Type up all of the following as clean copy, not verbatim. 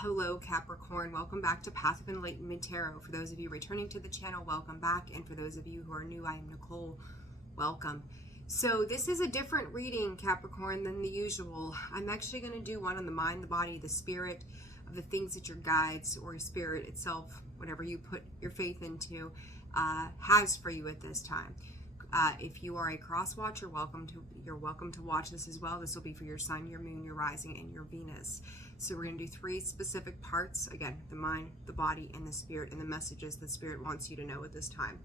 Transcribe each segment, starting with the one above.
Hello Capricorn, welcome back to Passive Enlightenment Tarot. For those of you returning to the channel, welcome back. And for those of you who are new, I am Nicole, welcome. So this is a different reading, Capricorn, than the usual. I'm actually going to do one on the mind, the body, the spirit, of the things that your guides or your spirit itself, whatever you put your faith into, has for you at this time. If you are a cross watcher, you're welcome to watch this as well. This will be for your sun, your moon, your rising, and your Venus. So we're going to do 3 specific parts. Again, the mind, the body, and the spirit, and the messages that spirit wants you to know at this time.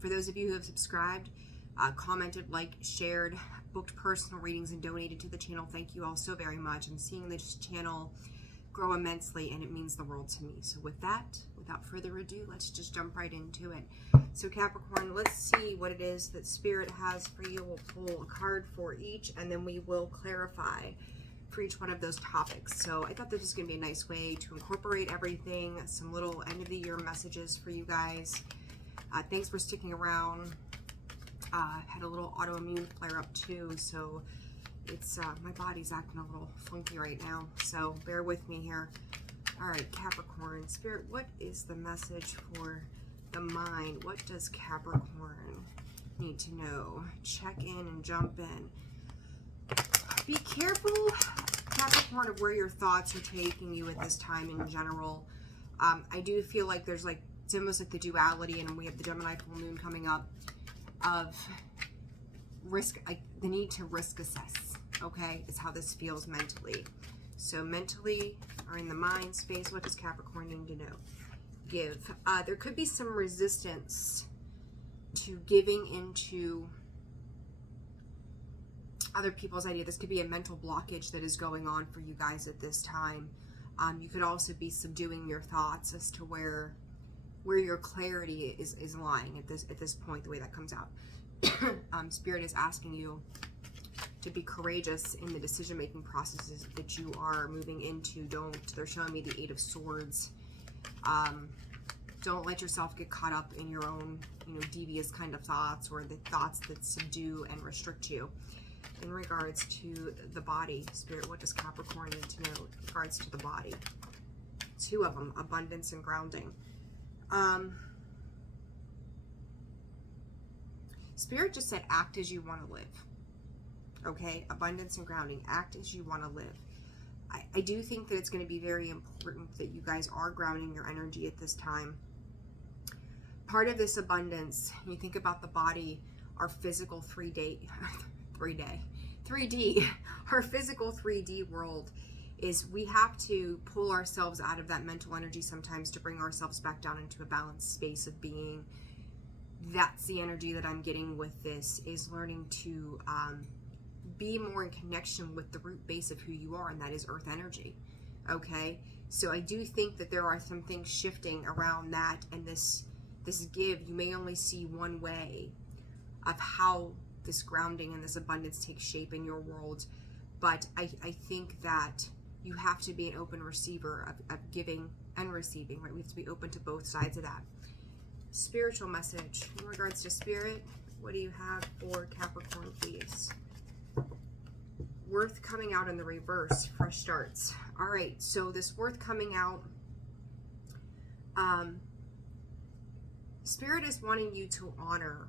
For those of you who have subscribed, commented, liked, shared, booked personal readings, and donated to the channel, thank you all so very much. I'm seeing this channel grow immensely, and it means the world to me. So with that, without further ado, let's just jump right into it. So Capricorn, let's see what it is that spirit has for you. We'll pull a card for each, and then we will clarify for each one of those topics. So I thought this was going to be a nice way to incorporate everything, some little end of the year messages for you guys. Thanks for sticking around. Had a little autoimmune flare up too, so it's my body's acting a little funky right now, so bear with me here. All right, Capricorn, spirit, what is the message for the mind? What does Capricorn need to know? Check in and jump in. Be careful, Capricorn, of where your thoughts are taking you at this time in general. I do feel like there's it's almost like the duality, and we have the Gemini full moon coming up, of risk, the need to risk assess, okay, is how this feels mentally. So mentally, or in the mind space, what does Capricorn need to know? Give. There could be some resistance to giving into other people's idea. This could be a mental blockage that is going on for you guys at this time. You could also be subduing your thoughts as to where your clarity is lying at this point, the way that comes out. Spirit is asking you to be courageous in the decision-making processes that you are moving into. They're showing me the 8 of Swords. Don't let yourself get caught up in your own, devious kind of thoughts, or the thoughts that subdue and restrict you. In regards to the body, spirit, what does Capricorn need to know in regards to the body? 2 of them, abundance and grounding. Spirit just said, act as you want to live. Okay, abundance and grounding, act as you want to live. I do think that it's going to be very important that you guys are grounding your energy at this time. Part of this abundance, you think about the body, our physical 3D, our physical 3D world, is we have to pull ourselves out of that mental energy sometimes to bring ourselves back down into a balanced space of being. That's the energy that I'm getting with this, is learning to be more in connection with the root base of who you are, and that is earth energy. Okay, so I do think that there are some things shifting around that, and this give, you may only see one way of how this grounding and this abundance takes shape in your world, but I think that you have to be an open receiver of giving and receiving, right? We have to be open to both sides of that. Spiritual message in regards to spirit, what do you have for Capricorn, please? Worth coming out in the reverse, fresh starts. All right, so this worth coming out, spirit is wanting you to honor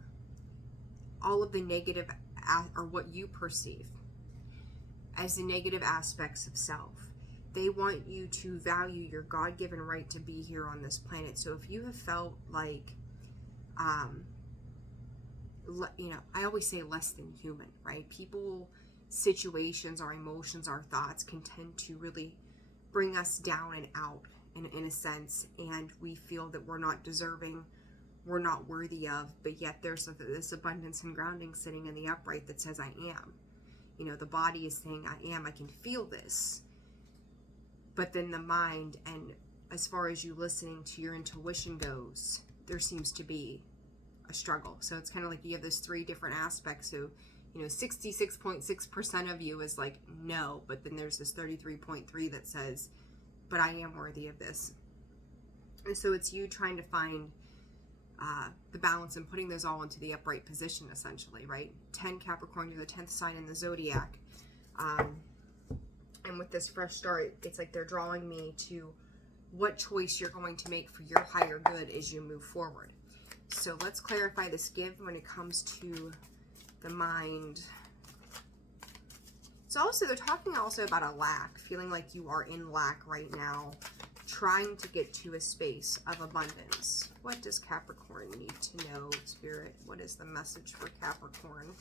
all of the negative, or what you perceive as the negative aspects of self. They want you to value your God-given right to be here on this planet. So if you have felt like, I always say less than human, right? People, situations, our emotions, our thoughts can tend to really bring us down and out in a sense. And we feel that we're not deserving, we're not worthy of, but yet there's this abundance and grounding sitting in the upright that says, I am. The body is saying, I am, I can feel this. But then the mind, and as far as you listening to your intuition goes, there seems to be a struggle. So it's kind of like you have those 3 different aspects. So, 66.6% of you is like, no, but then there's this 33.3 that says, but I am worthy of this. And so it's you trying to find the balance and putting those all into the upright position, essentially, right? 10 Capricorn, you're the 10th sign in the zodiac. And with this fresh start, it's like they're drawing me to what choice you're going to make for your higher good as you move forward. So let's clarify this give when it comes to the mind. So also, they're talking also about a lack, feeling like you are in lack right now, trying to get to a space of abundance. What does Capricorn need to know, Spirit? What is the message for Capricorn?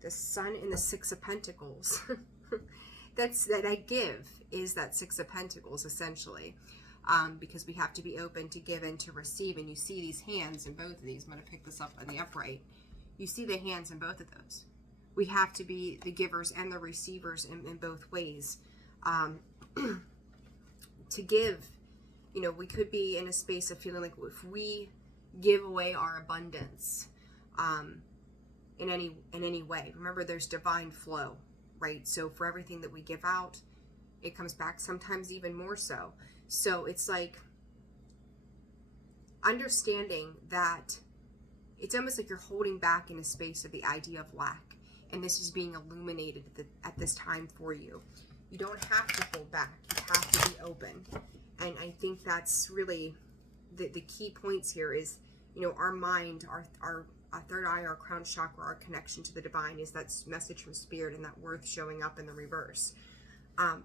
The Sun and the Six of Pentacles. that I give is that Six of Pentacles, essentially. Because we have to be open to give and to receive. And you see these hands in both of these. I'm going to pick this up in the upright. You see the hands in both of those. We have to be the givers and the receivers in both ways. To give, you know, we could be in a space of feeling like if we give away our abundance in any way. Remember, there's divine flow, right? So for everything that we give out, it comes back, sometimes even more so. So it's like understanding that it's almost like you're holding back in a space of the idea of lack. And this is being illuminated at this time for you. You don't have to hold back. You have to be open. And I think that's really the key points here is, you know, our mind, our third eye, our crown chakra, our connection to the divine is that message from Spirit and that worth showing up in the reverse. I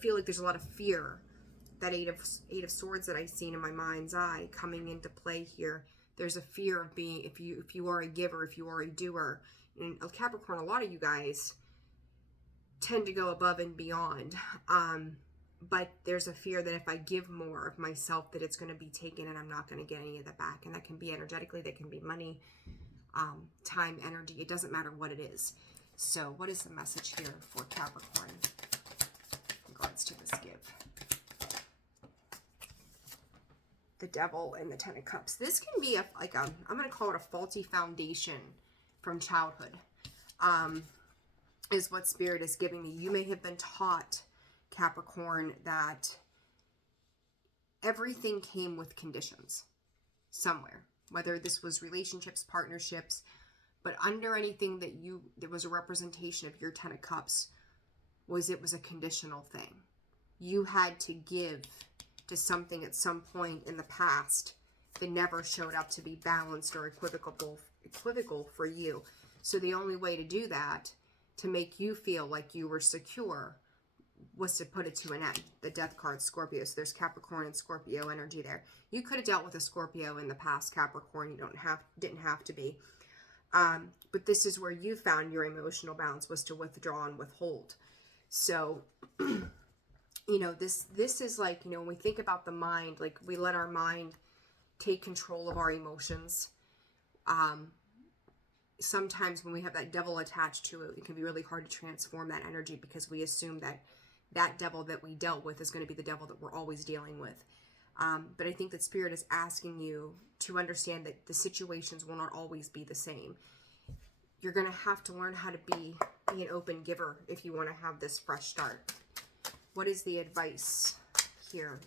feel like there's a lot of fear. That eight of swords that I've seen in my mind's eye coming into play here. There's a fear of being, if you are a giver, if you are a doer. And Capricorn, a lot of you guys tend to go above and beyond. But there's a fear that if I give more of myself, that it's going to be taken and I'm not going to get any of that back. And that can be energetically, that can be money, time, energy. It doesn't matter what it is. So what is the message here for Capricorn in regards to this give? The Devil and the Ten of Cups. This can be I'm going to call it a faulty foundation from childhood, is what Spirit is giving me. You may have been taught, Capricorn, that everything came with conditions somewhere, whether this was relationships, partnerships, but under anything that there was a representation of your Ten of Cups, it was a conditional thing. You had to give to something at some point in the past that never showed up to be balanced or equivocal for you. So the only way to do that, to make you feel like you were secure, was to put it to an end. The Death card, Scorpio. So there's Capricorn and Scorpio energy there. You could have dealt with a Scorpio in the past, Capricorn. You didn't have to be. But this is where you found your emotional balance, was to withdraw and withhold. So you know, this is like, you know, when we think about the mind, like we let our mind take control of our emotions. Sometimes when we have that devil attached to it, it can be really hard to transform that energy because we assume that devil that we dealt with is going to be the devil that we're always dealing with. But I think that Spirit is asking you to understand that the situations will not always be the same. You're going to have to learn how to be an open giver if you want to have this fresh start. What is the advice here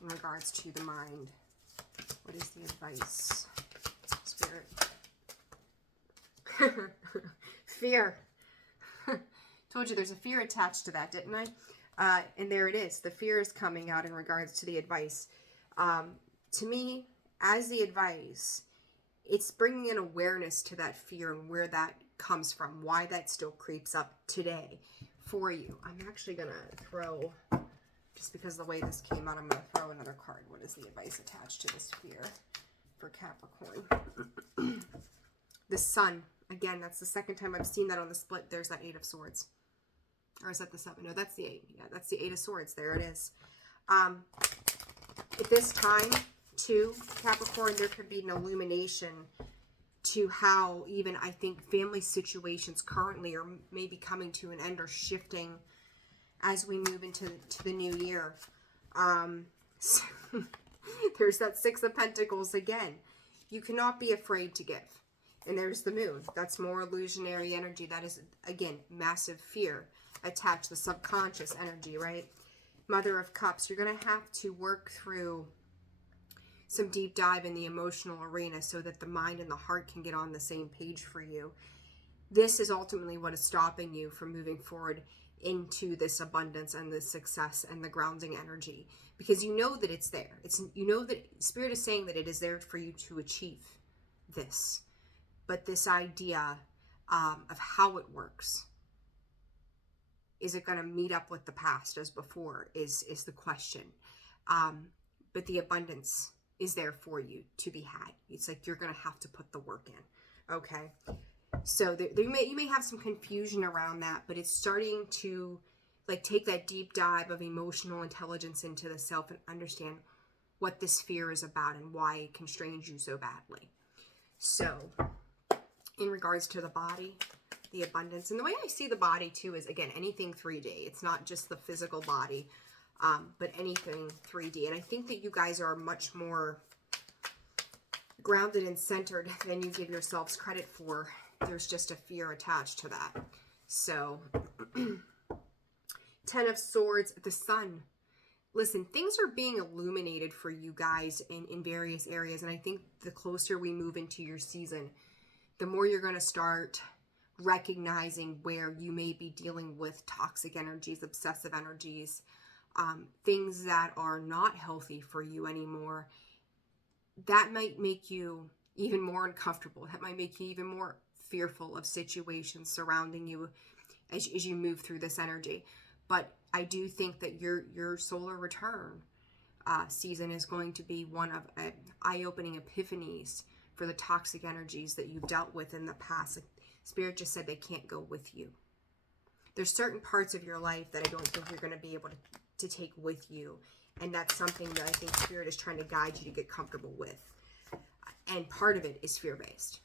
in regards to the mind? What is the advice, Spirit? Fear. Told you there's a fear attached to that, didn't I? And there it is. The fear is coming out in regards to the advice. To me, as the advice, it's bringing an awareness to that fear and where that comes from, why that still creeps up today for you. I'm actually going to throw, just because of the way this came out, I'm going to throw another card. What is the advice attached to this fear for Capricorn? The Sun. Again, that's the second time I've seen that on the split. There's that Eight of Swords. Or is that the 7? No, that's the 8. Yeah, that's the 8 of Swords. There it is. At this time, too, Capricorn, there could be an illumination to how even, I think, family situations currently are maybe coming to an end or shifting as we move into the new year. So there's that Six of Pentacles again. You cannot be afraid to give. And there's the Moon. That's more illusionary energy. That is, again, massive fear attached to the subconscious energy, right? Mother of Cups. You're going to have to work through some deep dive in the emotional arena so that the mind and the heart can get on the same page for you. this is ultimately what is stopping you from moving forward into this abundance and the success and the grounding energy, because you know that it's there. You know that Spirit is saying that it is there for you to achieve this. But this idea of how it works, is it going to meet up with the past as before, is the question. But the abundance is there for you to be had. It's like you're going to have to put the work in. Okay. So you may have some confusion around that, but it's starting to like take that deep dive of emotional intelligence into the self and understand what this fear is about and why it constrains you so badly. So in regards to the body, the abundance, and the way I see the body too is, again, anything 3D. It's not just the physical body, but anything 3D. And I think that you guys are much more grounded and centered than you give yourselves credit for. There's just a fear attached to that. So 10 of Swords, the Sun. Listen, things are being illuminated for you guys in various areas. And I think the closer we move into your season, the more you're going to start recognizing where you may be dealing with toxic energies, obsessive energies, things that are not healthy for you anymore. That might make you even more uncomfortable. That might make you even more fearful of situations surrounding you as you move through this energy. But I do think that your solar return season is going to be one of eye-opening epiphanies for the toxic energies that you've dealt with in the past. Like, Spirit just said they can't go with you. There's certain parts of your life that I don't think you're going to be able to take with you. And that's something that I think Spirit is trying to guide you to get comfortable with. And part of it is fear-based.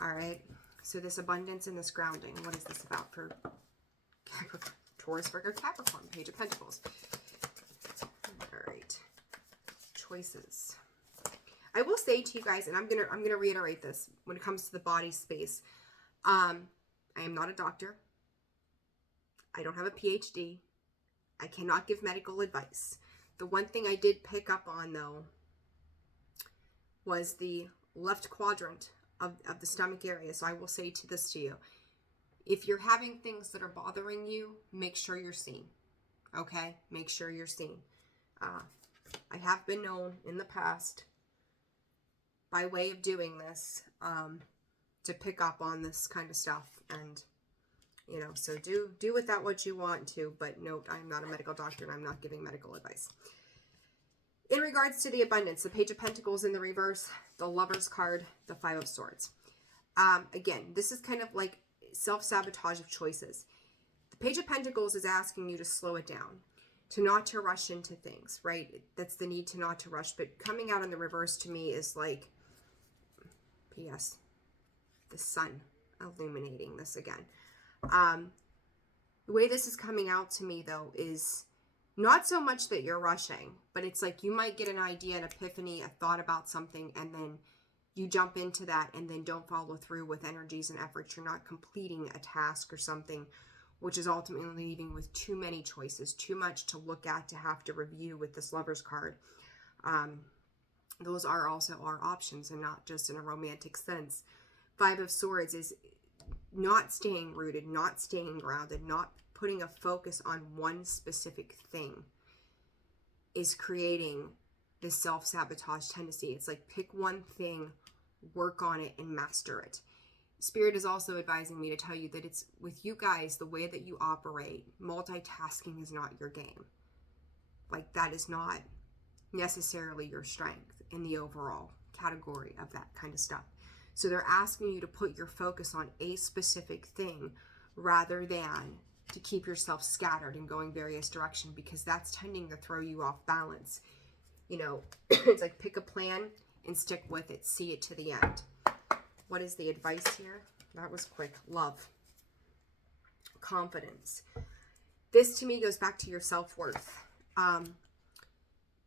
All right. So this abundance and this grounding, what is this about for Capricorn, Taurus, Virgo, Capricorn, Page of Pentacles? All right. Choices. I will say to you guys, and I'm gonna reiterate this when it comes to the body space. I am not a doctor. I don't have a PhD. I cannot give medical advice. The one thing I did pick up on, though, was the left quadrant of the stomach area. So I will say this to you. If you're having things that are bothering you, make sure you're seen. Okay? Make sure you're seen. I have been known in the past, by way of doing this, to pick up on this kind of stuff. And, you know, so do with that what you want to. But note, I'm not a medical doctor and I'm not giving medical advice. In regards to the abundance, the Page of Pentacles in the reverse, the Lover's card, the Five of Swords. Again, this is kind of like self-sabotage of choices. The Page of Pentacles is asking you to slow it down, to not to rush into things, right? That's the need to not to rush. But coming out in the reverse to me is like, P.S., the sun illuminating this again. The way this is coming out to me, though, is not so much that you're rushing, but it's like you might get an idea, an epiphany, a thought about something, and then you jump into that and then don't follow through with energies and efforts. You're not completing a task or something, which is ultimately leaving with too many choices, too much to look at, to have to review with this Lover's card. Those are also our options, and not just in a romantic sense. Five of Swords is not staying rooted, not staying grounded, not putting a focus on one specific thing, is creating this self-sabotage tendency. It's like, pick one thing, work on it, and master it. Spirit is also advising me to tell you that it's with you guys, the way that you operate, multitasking is not your game. Like, that is not necessarily your strength in the overall category of that kind of stuff. So they're asking you to put your focus on a specific thing rather than to keep yourself scattered and going various directions, because that's tending to throw you off balance. You know, it's like, pick a plan and stick with it. See it to the end. What is the advice here? That was quick. Love. Confidence. This to me goes back to your self-worth.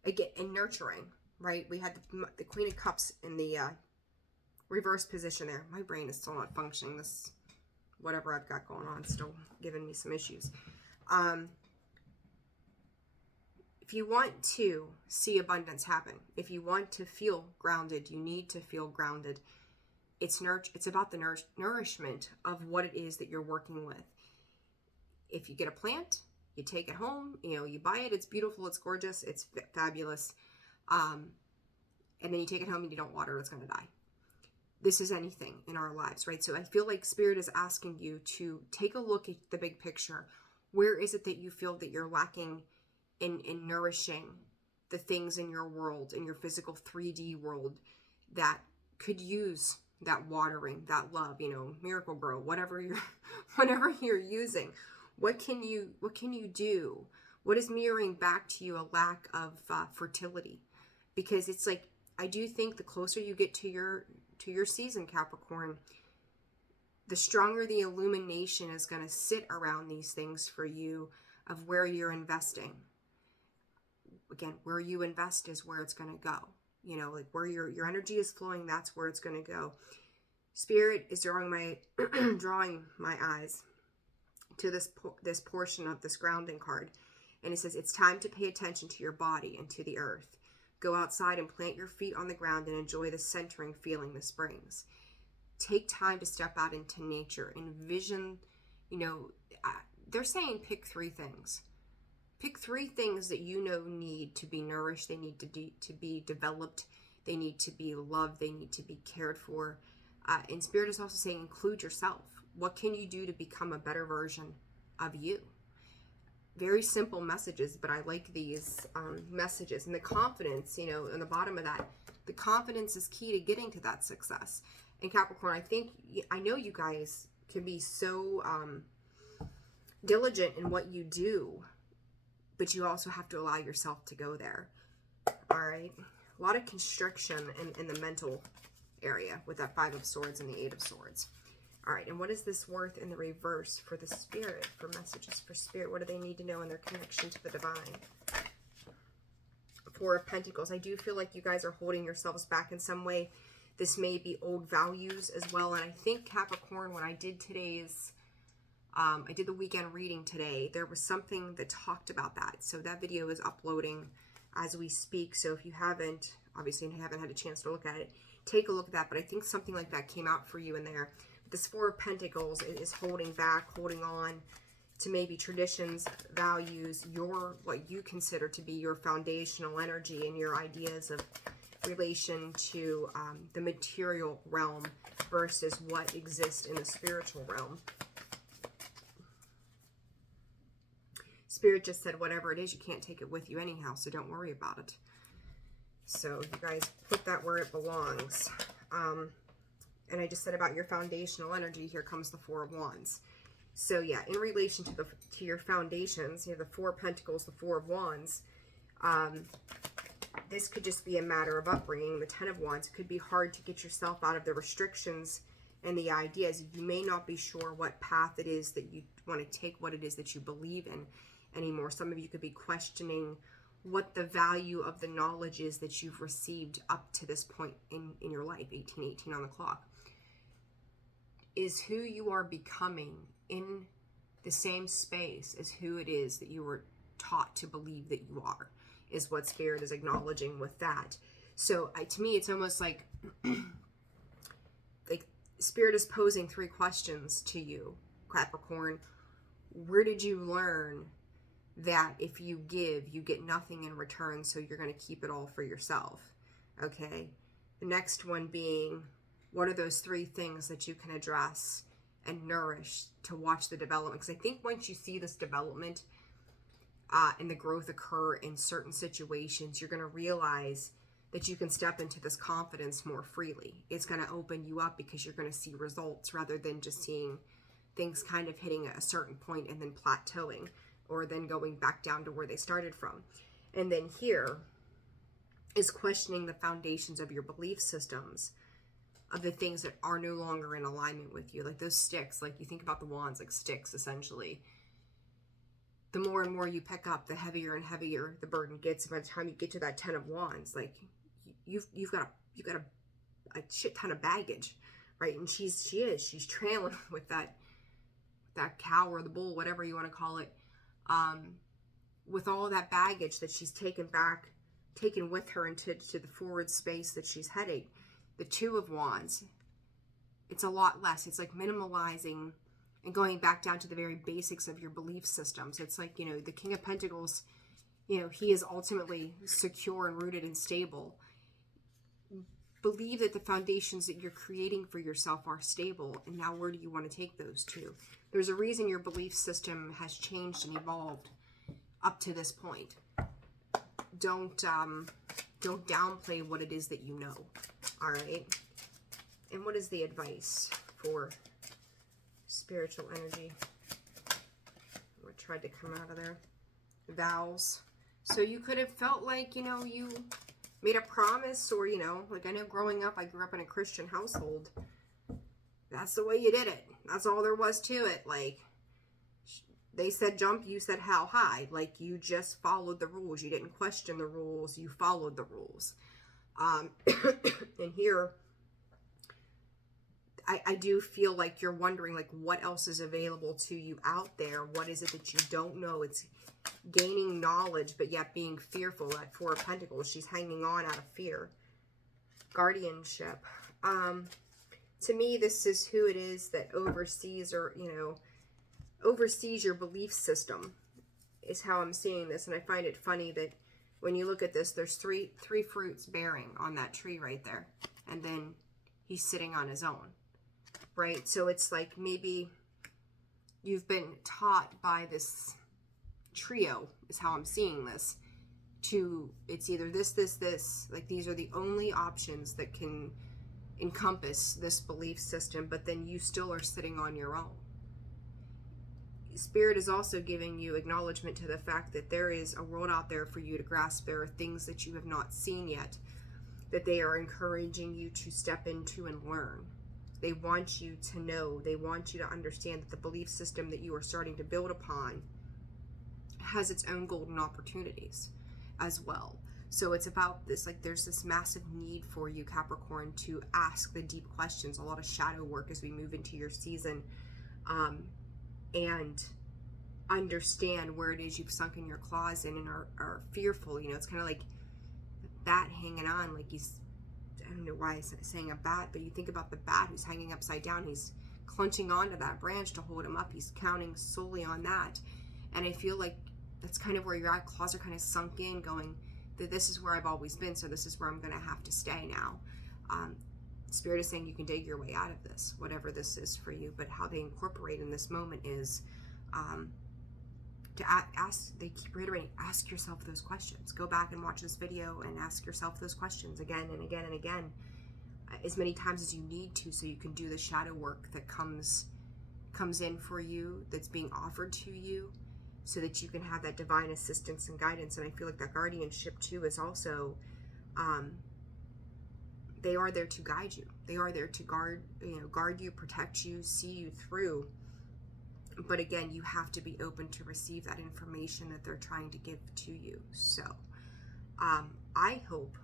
Again, in nurturing, right? We had the Queen of Cups in the reverse position there. My brain is still not functioning. This, whatever I've got going on, still giving me some issues. If you want to see abundance happen, if you want to feel grounded, you need to feel grounded. it's about the nourishment of what it is that you're working with. If you get a plant, you take it home, you buy it, it's beautiful, it's gorgeous, it's fabulous. And then you take it home and you don't water it, it's going to die. This is anything in our lives, right? So I feel like Spirit is asking you to take a look at the big picture. Where is it that you feel that you're lacking in nourishing the things in your world, in your physical 3D world, that could use that watering, that love, Miracle Grow, whatever you're using. What can you do? What is mirroring back to you a lack of fertility? Because it's like, I do think the closer you get to your season, Capricorn, the stronger the illumination is going to sit around these things for you of where you're investing. Again, where you invest is where it's going to go. Like where your energy is flowing, that's where it's going to go. Spirit is drawing my eyes to this portion of this grounding card. And it says, it's time to pay attention to your body and to the earth. Go outside and plant your feet on the ground and enjoy the centering feeling this brings. Take time to step out into nature. Envision, they're saying pick 3 things. Pick 3 things that need to be nourished. They need to be developed. They need to be loved. They need to be cared for. And Spirit is also saying include yourself. What can you do to become a better version of you? Very simple messages, but I like these messages. And the confidence, on the bottom of that, the confidence is key to getting to that success. And Capricorn, I know you guys can be so diligent in what you do, but you also have to allow yourself to go there. All right. A lot of constriction in the mental area with that 5 of Swords and the 8 of Swords. All right, and what is this worth in the reverse for the Spirit, for messages for Spirit? What do they need to know in their connection to the divine? 4 of Pentacles. I do feel like you guys are holding yourselves back in some way. This may be old values as well. And I think, Capricorn, when I did today's, I did the weekend reading today, there was something that talked about that. So that video is uploading as we speak. So if you haven't, obviously you haven't had a chance to look at it, take a look at that. But I think something like that came out for you in there. This 4 of Pentacles is holding back, holding on to maybe traditions, values, what you consider to be your foundational energy and your ideas of relation to the material realm versus what exists in the spiritual realm. Spirit just said, whatever it is, you can't take it with you anyhow, so don't worry about it. So you guys put that where it belongs. And I just said about your foundational energy, here comes the 4 of Wands. So yeah, in relation to your foundations, the 4 of Pentacles, the 4 of Wands, this could just be a matter of upbringing. The 10 of Wands, it could be hard to get yourself out of the restrictions and the ideas. You may not be sure what path it is that you want to take, what it is that you believe in anymore. Some of you could be questioning what the value of the knowledge is that you've received up to this point in your life. 1818 on the clock. Is who you are becoming in the same space as who it is that you were taught to believe that you are, is what Spirit is acknowledging with that. So to me, it's almost like Spirit is posing 3 questions to you, Capricorn. Where did you learn that if you give, you get nothing in return, so you're going to keep it all for yourself? Okay. The next one being, what are those 3 things that you can address and nourish to watch the development? Because I think once you see this development and the growth occur in certain situations, you're going to realize that you can step into this confidence more freely. It's going to open you up because you're going to see results rather than just seeing things kind of hitting a certain point and then plateauing, or then going back down to where they started from. And then here is questioning the foundations of your belief systems, of the things that are no longer in alignment with you. Like those sticks, like you think about the wands like sticks, essentially. The more and more you pick up, the heavier and heavier the burden gets. By the time you get to that 10 of Wands, like you've got a shit ton of baggage, right? And she's trailing with that cow or the bull, whatever you want to call it, with all that baggage that she's taken with her into the forward space that she's heading. The 2 of Wands, It's a lot less. It's like minimalizing and going back down to the very basics of your belief system. So it's like, you know, the King of Pentacles, you know, he is ultimately secure and rooted and stable. Believe that the foundations that you're creating for yourself are stable. And now where do you want to take those to? There's a reason your belief system has changed and evolved up to this point. Don't downplay what it is that you know. All right. And what is the advice for spiritual energy? What tried to come out of there? Vows. So you could have felt like, you know, you made a promise, or, you know, like I know growing up, I grew up in a Christian household. That's the way you did it. That's all there was to it. Like, they said jump, you said how high. Like, you just followed the rules. You didn't question the rules. You followed the rules. And here, I do feel like you're wondering, like, what else is available to you out there? What is it that you don't know? It's gaining knowledge, but yet being fearful. At Four of Pentacles, she's hanging on out of fear. Guardianship. To me, this is who it is that oversees, or, you know, oversees your belief system, is how I'm seeing this. And I find it funny that when you look at this, there's three fruits bearing on that tree right there. And then he's sitting on his own, right? So it's like maybe you've been taught by this trio, is how I'm seeing this, to, it's either this, this, this, like these are the only options that can encompass this belief system, but then you still are sitting on your own. Spirit is also giving you acknowledgement to the fact that there is a world out there for you to grasp. There are things that you have not seen yet that they are encouraging you to step into and learn. They want you to know, they want you to understand that the belief system that you are starting to build upon has its own golden opportunities as well. So it's about this, like there's this massive need for you, Capricorn, to ask the deep questions, a lot of shadow work as we move into your season, and understand where it is you've sunk in your claws in and are fearful. You know, it's kind of like the bat hanging on, like he's, I don't know why I'm saying a bat, but you think about the bat who's hanging upside down. He's clutching onto that branch to hold him up. He's counting solely on that. And I feel like that's kind of where you're at. Claws are kind of sunk in, going, this is where I've always been, so this is where I'm going to have to stay now. Spirit is saying you can dig your way out of this, whatever this is for you. But how they incorporate in this moment is to ask, they keep reiterating, ask yourself those questions. Go back and watch this video and ask yourself those questions again and again and again, as many times as you need to, so you can do the shadow work that comes in for you, that's being offered to you, so that you can have that divine assistance and guidance. And I feel like that guardianship too is also, they are there to guide you. They are there to guard you, protect you, see you through. But again, you have to be open to receive that information that they're trying to give to you. So I hope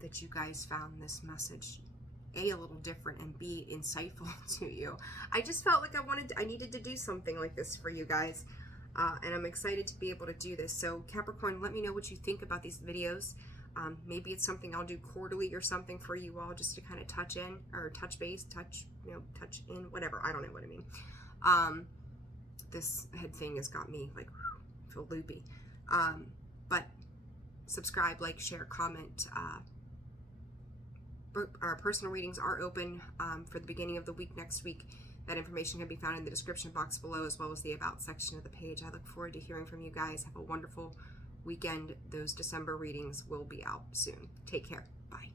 that you guys found this message A, a little different, and B, insightful to you. I just felt like I needed to do something like this for you guys. And I'm excited to be able to do this. So Capricorn, let me know what you think about these videos. Maybe it's something I'll do quarterly or something for you all, just to kind of touch in, or touch base, touch in, whatever. I don't know what I mean. This head thing has got me like feel loopy. But subscribe, like, share, comment. Our personal readings are open for the beginning of the week next week. That information can be found in the description box below, as well as the About section of the page. I look forward to hearing from you guys. Have a wonderful weekend. Those December readings will be out soon. Take care. Bye.